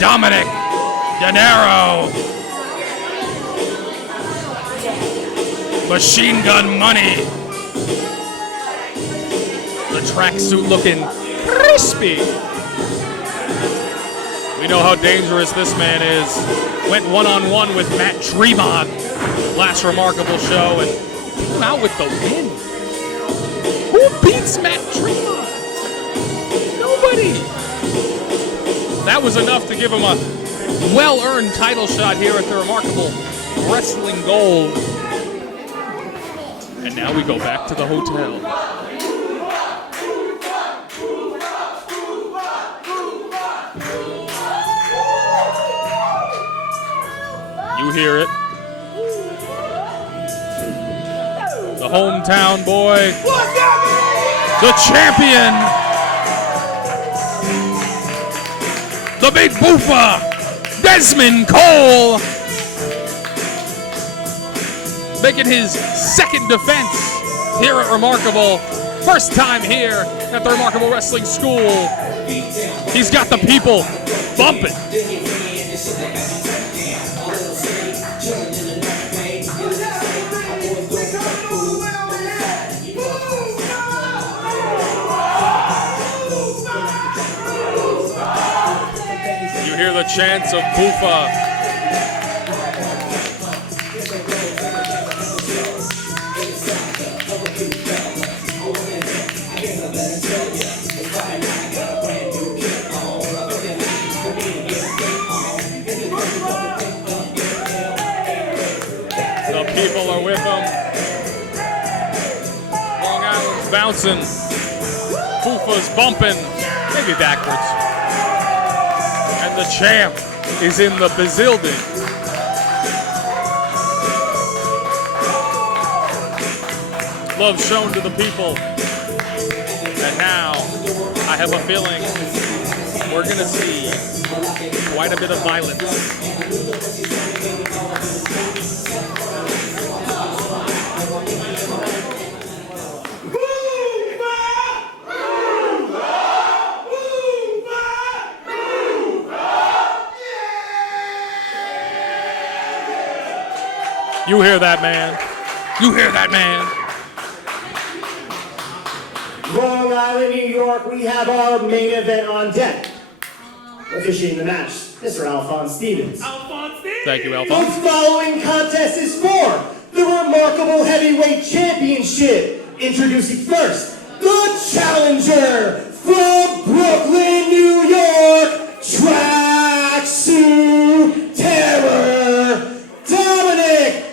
Dominick Denaro. Machine Gun Money. The tracksuit looking crispy. We know how dangerous this man is. Went one-on-one with Matt Tremont last Remarkable show and came out with the win. Who beats Matt Tremont? Nobody. That was enough to give him a well-earned title shot here at the Remarkable Wrestling Gold. And now we go back to the hotel. You hear it. The hometown boy. The champion. The big boofa. Dezmond Cole. Making his second defense here at Remarkable. First time here at the Remarkable Wrestling School. He's got the people bumping. You hear the chants of Boofa. People are with him. Long Island's bouncing. Boofa's bumping. Maybe backwards. And the champ is in the building. Love shown to the people. And now, I have a feeling we're going to see quite a bit of violence. You hear that, man. You hear that, man. Long Island, New York, we have our main event on deck. Officiating the match, Mr. Alphonse Stevens. Thank you, Alphonse. The following contest is for the Remarkable Heavyweight Championship. Introducing first, the challenger from Brooklyn, New York, Tracksuit Terror, Dominick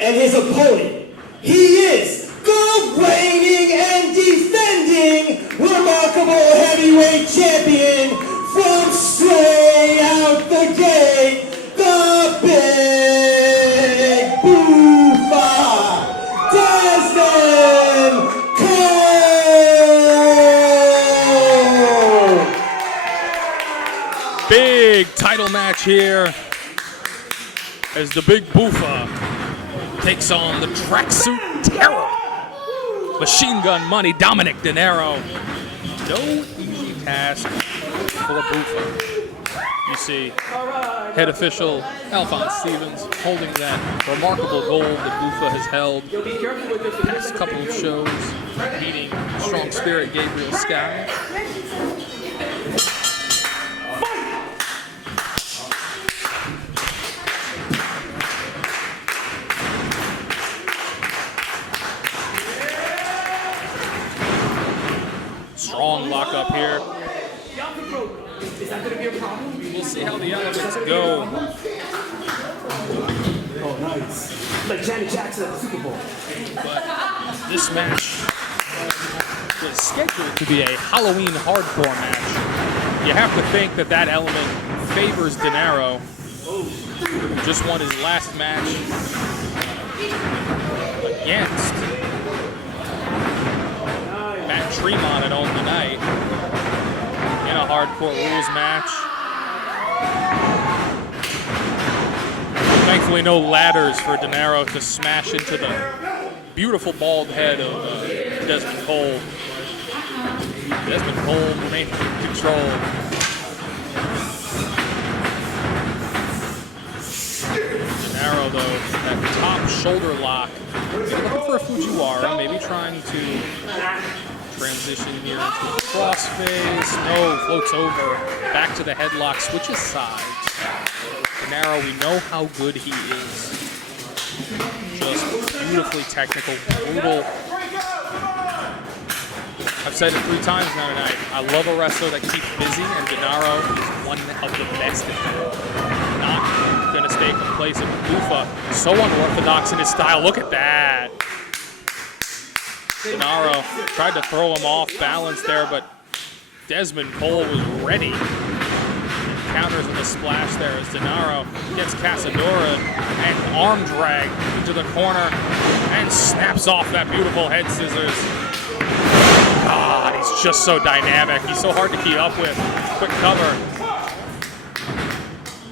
and his opponent, he is the reigning and defending Remarkable Heavyweight Champion from straight out the gate, the big boofa, Dezmond Cole. Big title match here as the big boofa takes on the Tracksuit Terror. Machine Gun Money, Dominick Denaro. No easy task for Boofa. You see head official Alphonse Stevens holding that remarkable gold that Boofa has held the past couple of shows, beating Strong Spirit Gabriel Sky. Strong lock up here. Is that going to be a problem? We'll see how the elements go. Oh, nice. Like Janet Jackson at the Super Bowl. But this match was scheduled to be a Halloween hardcore match. You have to think that that element favors Denaro. Just won his last match against Matt Tremont at Only Night in a hardcore rules match. Thankfully, no ladders for Denaro to smash into the beautiful bald head of Dezmond Cole. Dezmond Cole remaining in control. Denaro, though, that top shoulder lock. Looking for a Fujiwara, maybe trying to transition here into a crossface. No, floats over. Back to the headlock, switches sides. Denaro, we know how good he is. Just beautifully technical, brutal. I've said it 3 times now tonight. I love a wrestler that keeps busy, and Denaro is one of the best at that. Not going to stay complacent. Bufa, so unorthodox in his style. Look at that. Denaro tried to throw him off balance there, but Dezmond Cole was ready. Counters with a splash there as Denaro gets Casadora and arm drag into the corner and snaps off that beautiful head scissors. God, he's just so dynamic. He's so hard to keep up with. Quick cover.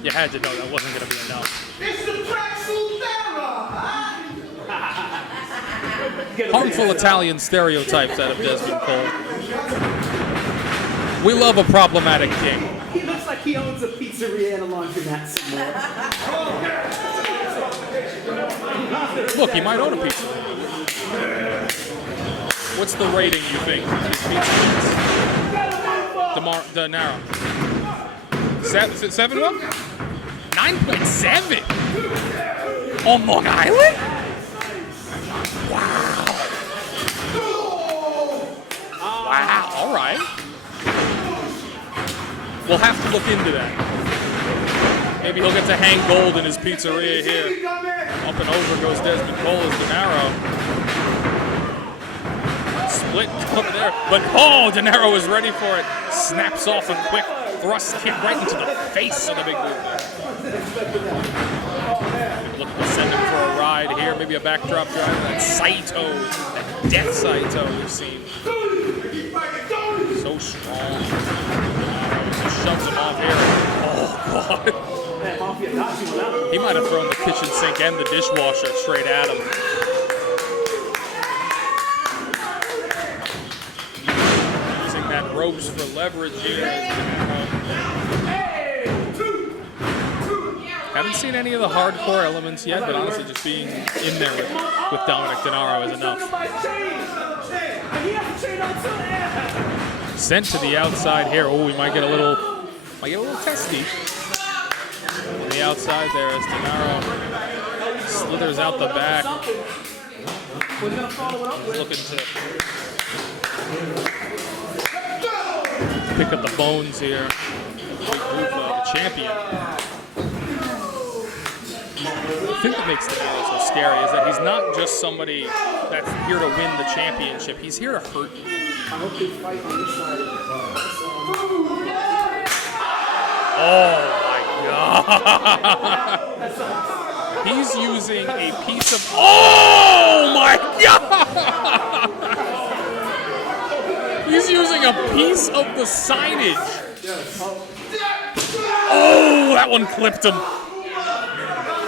You had to know that wasn't going to be enough. It's the tracksuit era! Harmful Italian stereotypes out of Dezmond Cole. We love a problematic king. He looks like he owns a pizzeria and a laundromat somewhere. Look, he might own a pizzeria. What's the rating you think his pizza gets? Denaro. 7 1? 9.7 on Long Island? Wow. Wow, all right. We'll have to look into that. Maybe he'll get to hang gold in his pizzeria here. Up and over goes Dezmond Cole as Denaro. Split over there, but oh, Denaro is ready for it. Snaps off a quick thrust kick right into the face of the big dude. Looking to send him for a ride here, maybe a backdrop drive. That Saito, that death Saito we've seen. So strong. Just shoves him off here. Oh, God. He might have thrown the kitchen sink and the dishwasher straight at him. Ropes for leverage here. Haven't seen any of the hardcore elements yet, but honestly just being in there with Dominick Denaro is enough. Sent to the outside here. Oh, we might get a little testy. On the outside there as Denaro slithers out the back. Looking to pick up the bones here. Big Bufa, the champion. The thing that makes Denaro so scary is that he's not just somebody that's here to win the championship. He's here to hurt you. Oh my God! He's using a piece of. Oh my God! He's using a piece of the signage. Oh, that one clipped him.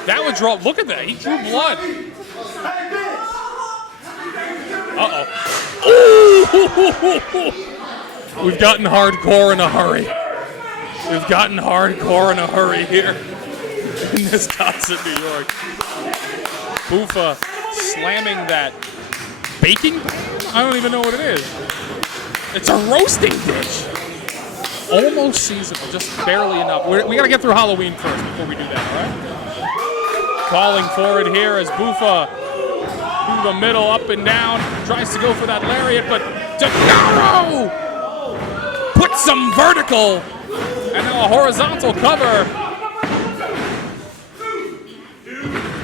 That would draw. Look at that. He drew blood. Uh-oh. We've gotten hardcore in a hurry. We've gotten hardcore in a hurry here in Wisconsin, New York. Bufa slamming that baking pan? I don't even know what it is. It's a roasting dish. Almost seasonal, just barely enough. We got to get through Halloween first before we do that, all right? Calling for it here as Bufa through the middle, up and down. Tries to go for that lariat, but Denaro puts some vertical and then a horizontal cover.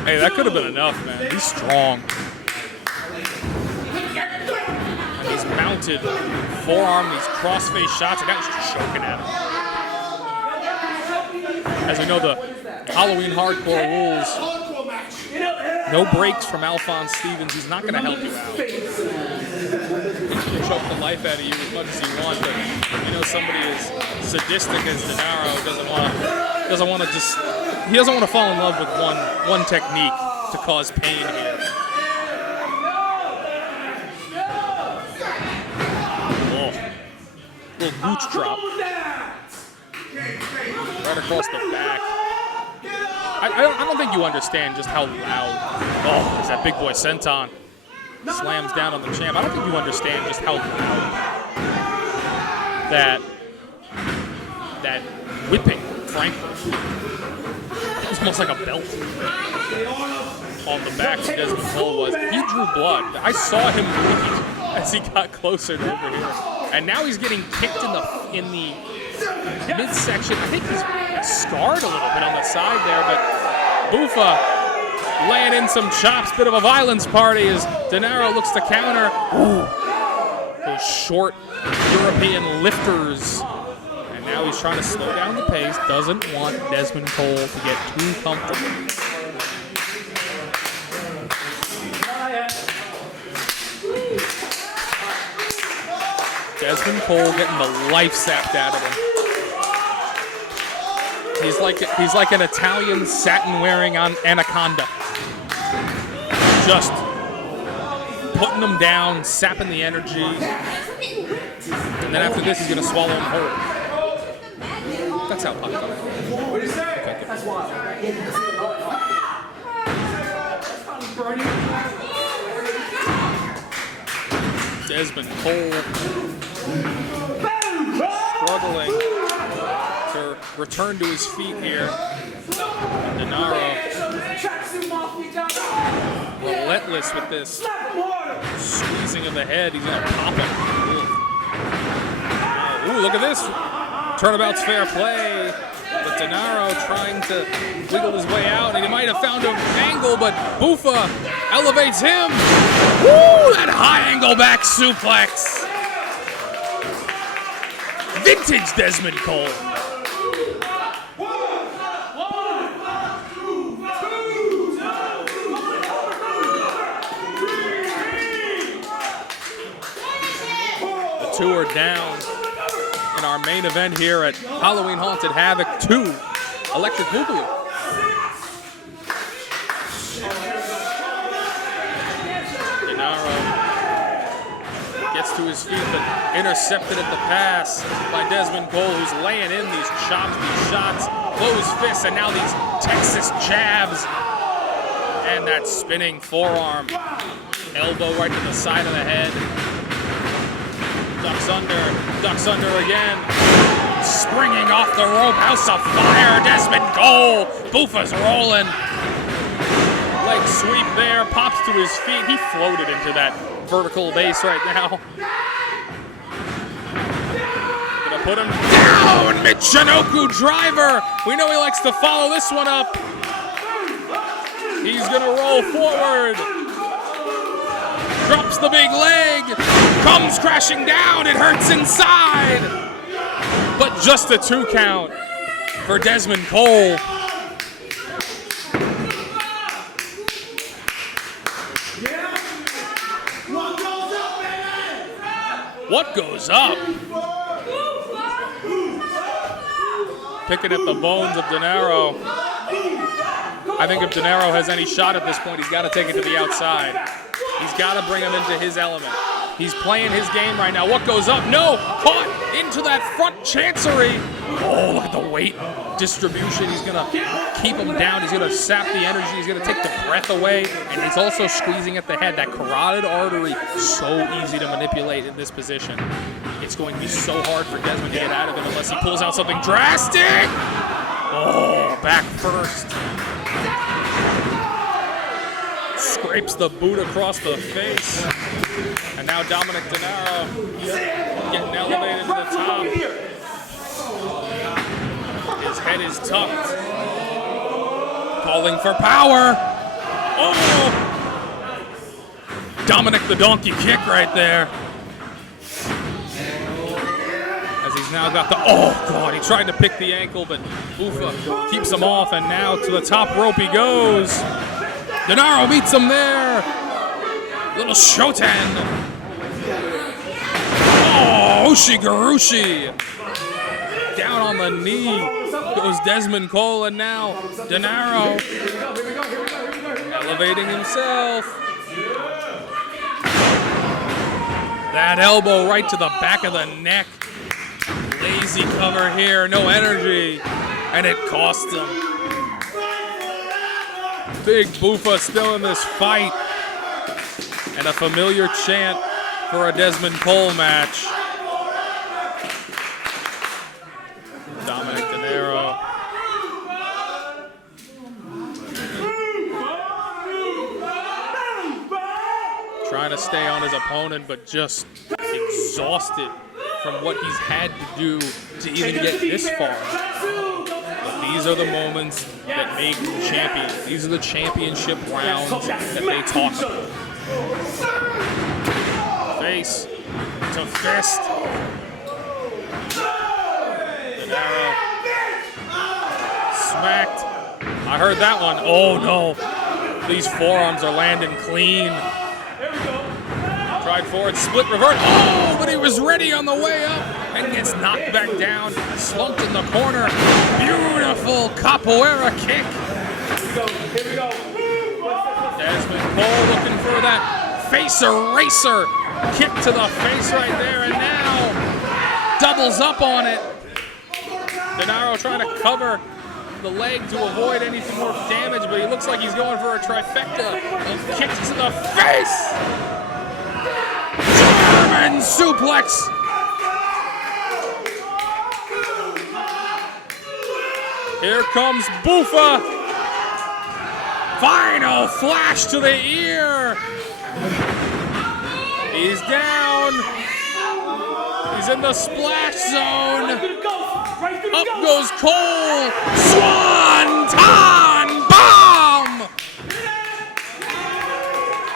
Hey, that could have been enough, man. He's strong. And he's mounted forearm, these crossface shots, and that was just choking at him. As we know, the Halloween hardcore rules, no breaks from Alphonse Stevens. He's not going to help you out. He can choke the life out of you as much as you want, but you know somebody as sadistic as Denaro doesn't want to just he doesn't want to fall in love with one technique to cause pain here. Oh, little gooch drop right across the back. I don't think you understand just how loud. Oh, there's that big boy senton. Slams down on the champ. I don't think you understand just how loud that whipping, frankly. It's almost like a belt on the back of Dezmond Cole was. He drew blood. I saw him bleed as he got closer to over here. And now he's getting kicked in the midsection. I think he's scarred a little bit on the side there, but Bufa laying in some chops. Bit of a violence party as Denaro looks to counter. Ooh, those short European lifters. And now he's trying to slow down the pace. Doesn't want Dezmond Cole to get too comfortable. Dezmond Cole getting the life sapped out of him. He's like an Italian satin-wearing anaconda. Just putting them down, sapping the energy. And then after this, he's going to swallow them whole. That's how puck got. What do you say? That's wild. Dezmond Cole struggling to return to his feet here. Denaro relentless with this squeezing of the head. He's going to pop him. Ooh, look at this. Turnabout's fair play. But Denaro trying to wiggle his way out, and he might have found an angle, but Bufa elevates him. Woo! That high angle back suplex. Vintage Dezmond Cole. The two are down in our main event here at Halloween Haunted Havoc 2, Electric Boogaloo. Denaro gets to his feet, but intercepted at the pass by Dezmond Cole, who's laying in these chops, these shots, closed fists, and now these Texas jabs. And that spinning forearm. Elbow right to the side of the head. Ducks under again. Springing off the rope, House of Fire, Dezmond Cole. Bufa's rolling. Leg sweep there, pops to his feet. He floated into that vertical base right now. Gonna put him down, Michinoku driver. We know he likes to follow this one up. He's gonna roll forward. Drops the big leg, comes crashing down, it hurts inside. But just a 2 count for Dezmond Cole. What goes up? Picking at the bones of Denaro. I think if Denaro has any shot at this point, he's got to take it to the outside. He's got to bring him into his element. He's playing his game right now. What goes up? No! Caught into that front chancery. Oh, look at the weight distribution. He's going to keep him down. He's going to sap the energy. He's going to take the breath away. And he's also squeezing at the head. That carotid artery, so easy to manipulate in this position. It's going to be so hard for Dezmond to get out of it unless he pulls out something drastic. Oh, back first. Scrapes the boot across the face. And now Dominick Denaro getting elevated to the top. His head is tucked. Calling for power. Oh! Dominick the donkey kick right there. As he's now got the, oh God, he tried to pick the ankle, but Bufa keeps him off, and now to the top rope he goes. Denaro meets him there. Little Shoten. Oh, Ushigurushi. Down on the knee. goes Dezmond Cole, and now Denaro elevating himself. That elbow right to the back of the neck. Lazy cover here, no energy, and it cost him. Big Bufa still in this fight, and a familiar chant for a Dezmond Cole match. Dominick Denaro. Trying to stay on his opponent, but just exhausted from what he's had to do to even get this far. But these are the moments that make him champion. These are the championship rounds that they talk about. Face to fist. Denaro smacked. I heard that one. Oh no. These forearms are landing clean. Tried forward, split reverse. Oh, but he was ready on the way up and gets knocked back down. Slumped in the corner. Beautiful capoeira kick. Here we go. Dezmond Cole looking for that face eraser. Kick to the face right there, and now doubles up on it. Denaro trying to cover the leg to avoid any more damage, but he looks like he's going for a trifecta of kicks to the face. German suplex. Here comes Bufa. Final flash to the ear. He's down. He's in the splash zone. Up goes Cole. Swanton bomb.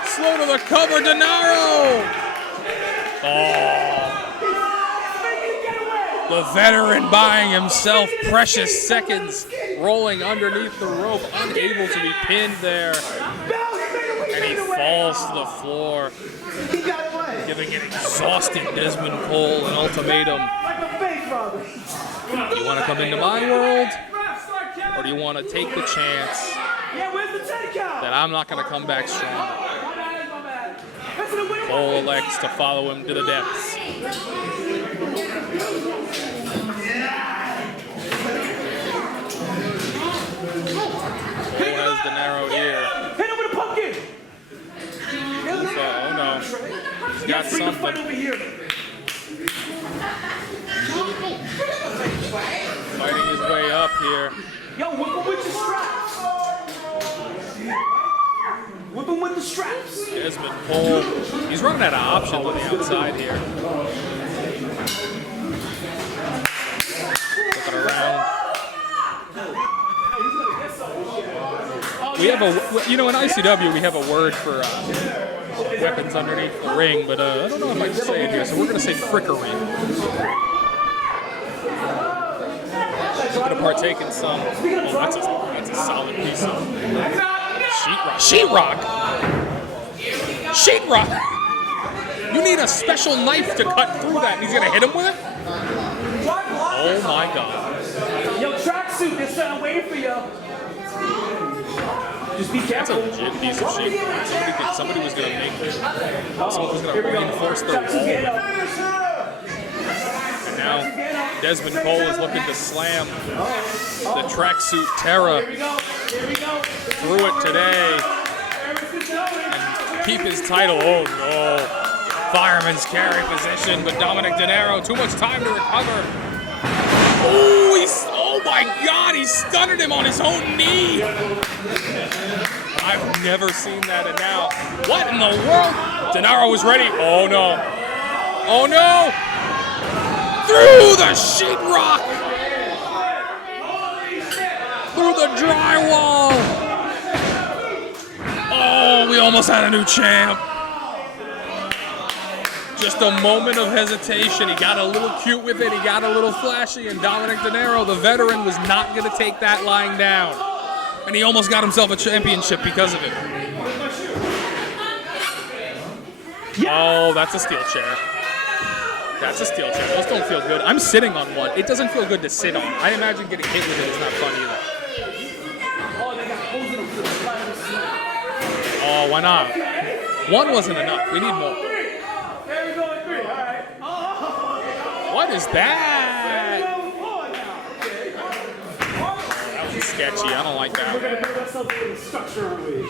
Slow to the cover, Denaro. Oh. The veteran buying himself precious seconds, rolling underneath the rope, unable to be pinned there. And he falls to the floor, giving an exhausted Dezmond Cole an ultimatum. Do you want to come into my world, or do you want to take the chance that I'm not going to come back strong? Cole elects to follow him to the depths. Cole has Denaro here. Hit him with a pumpkin! Oh no, he's got something. Fighting his way up here. Yo, whip him with your straps! Whip him with the straps! Dezmond Cole, he's running out of options on the outside here. Looking around. We have a, you know, in ICW we have a word for weapons underneath the ring, but I don't know if I can say it here, so we're going to say frickery. We're going to partake in some. Oh, that's a solid piece of sheetrock. Sheetrock. You need a special knife to cut through that, and he's going to hit him with it? Oh my God. Yo, tracksuit, there's something waiting for you. Just be That's a careful. legit piece of sheetrock. Somebody was going to make it. Someone was going to reinforce their wall. And now Dezmond Cole is looking to slam the tracksuit Terra through it today and keep his title. Oh no. Fireman's carry position, but Dominick Denaro, too much time to recover. Oh my God, he stunned him on his own knee. I've never seen that, and now, what in the world? Denaro was ready. Oh no. Oh no. Through the sheetrock. Through the drywall. Oh, we almost had a new champ. Just a moment of hesitation. He got a little cute with it. He got a little flashy. And Dominick Denaro, the veteran, was not going to take that lying down. And he almost got himself a championship because of it. Oh, that's a steel chair. That's a steel chair. Those don't feel good. I'm sitting on one. It doesn't feel good to sit on. I imagine getting hit with it is not fun either. Oh, why not? One wasn't enough. We need more. What is that? That was sketchy. I don't like that. We're gonna build ourselves a little structure, aren't we?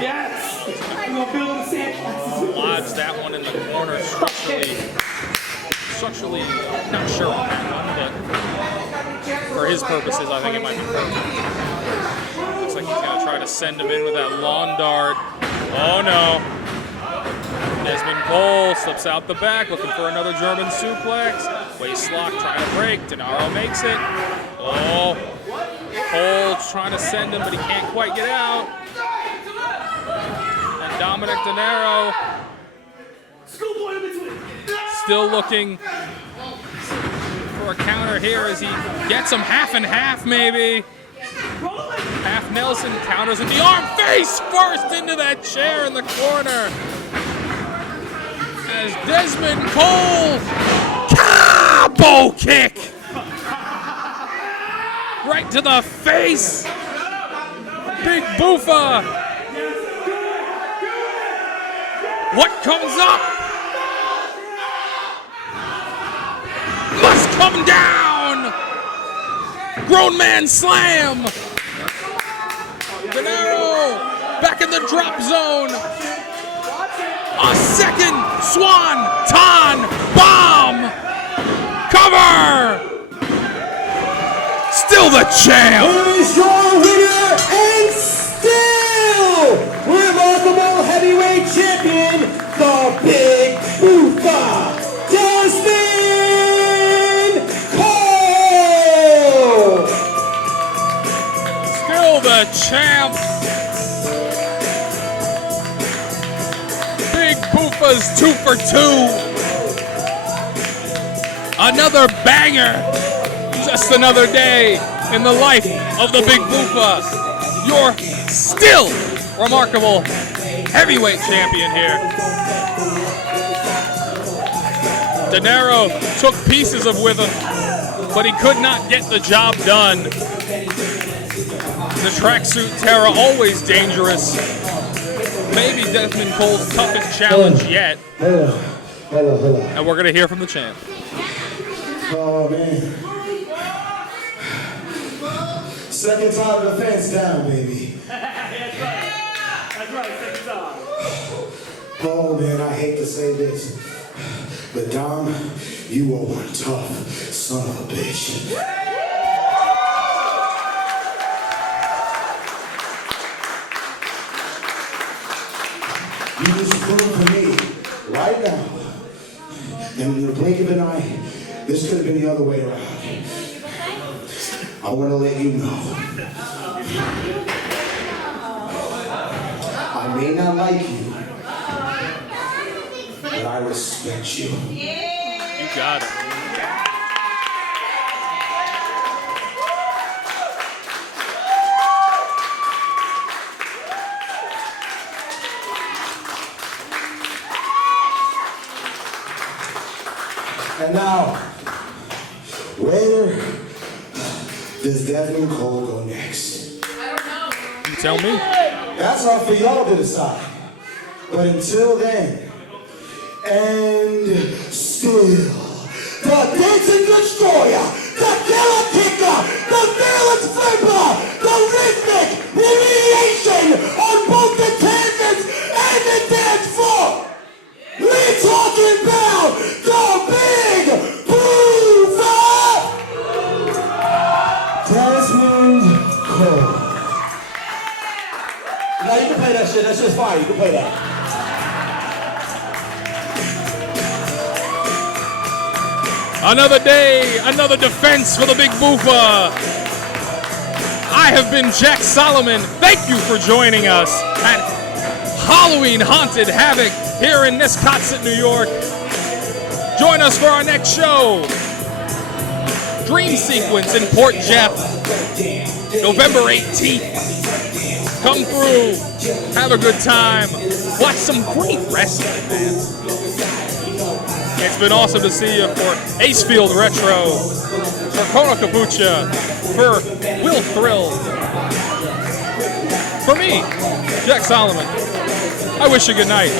Yes! We're gonna build a sandcastle. Lodge that one in the corner structurally, not sure on that one, but for his purposes, I think it might be perfect. Looks like he's gonna try to send him in with that lawn dart. Oh no. Dezmond Cole slips out the back, looking for another German suplex. Waist lock, trying to break. Denaro makes it. Oh, Cole trying to send him, but he can't quite get out. And Dominick Denaro still looking for a counter here as he gets him half and half, maybe. Half Nelson counters in the arm, face first into that chair in the corner. As Dezmond Cole, cowboy kick! Right to the face! Big Boofa! What comes up? Must come down! Grown man slam! Denaro back in the drop zone! A second Swanton bomb! Cover! Still the champ! Here is your winner and still Remarkable Heavyweight Champion, the Big Boofa, Dezmond Cole! Still the champ! Boofa's 2 for 2. Another banger. Just another day in the life of the Big Boofa. You're still Remarkable Heavyweight Champion here. Denaro took pieces of with him, but he could not get the job done. The tracksuit terror, always dangerous. Maybe Dezmond Cole's toughest challenge yet. Hello. And we're going to hear from the champ. Oh, man. Second time defense down, baby. That's right, second time. Oh, man, I hate to say this, but Dom, you are one tough son of a bitch. You just proved to me right now, and in the blink of an eye, this could have been the other way around. I want to let you know. I may not like you, but I respect you. You got it. And now, where does Dezmond Cole go next? You tell me. That's up for y'all to decide. But until then, and still, the dancing destroyer, the killer kicker, the fearless flipper, the rhythmic variation on both the canvas and the dance floor. We're talking about the Big Boofa, Dezmond Cole. Now you can play that shit. That's just fire. You can play that. Another day, another defense for the Big Boofa. I have been Jack Solomon. Thank you for joining us at Halloween Haunted Havoc here in Nescotset, New York. Join us for our next show. Dream Sequence in Port Jeff, November 18th. Come through, have a good time, watch some great wrestling, man. It's been awesome to see you for Acefield Retro, for Kono Kapucha, for Will Thrill, for me, Jack Solomon. I wish you good night.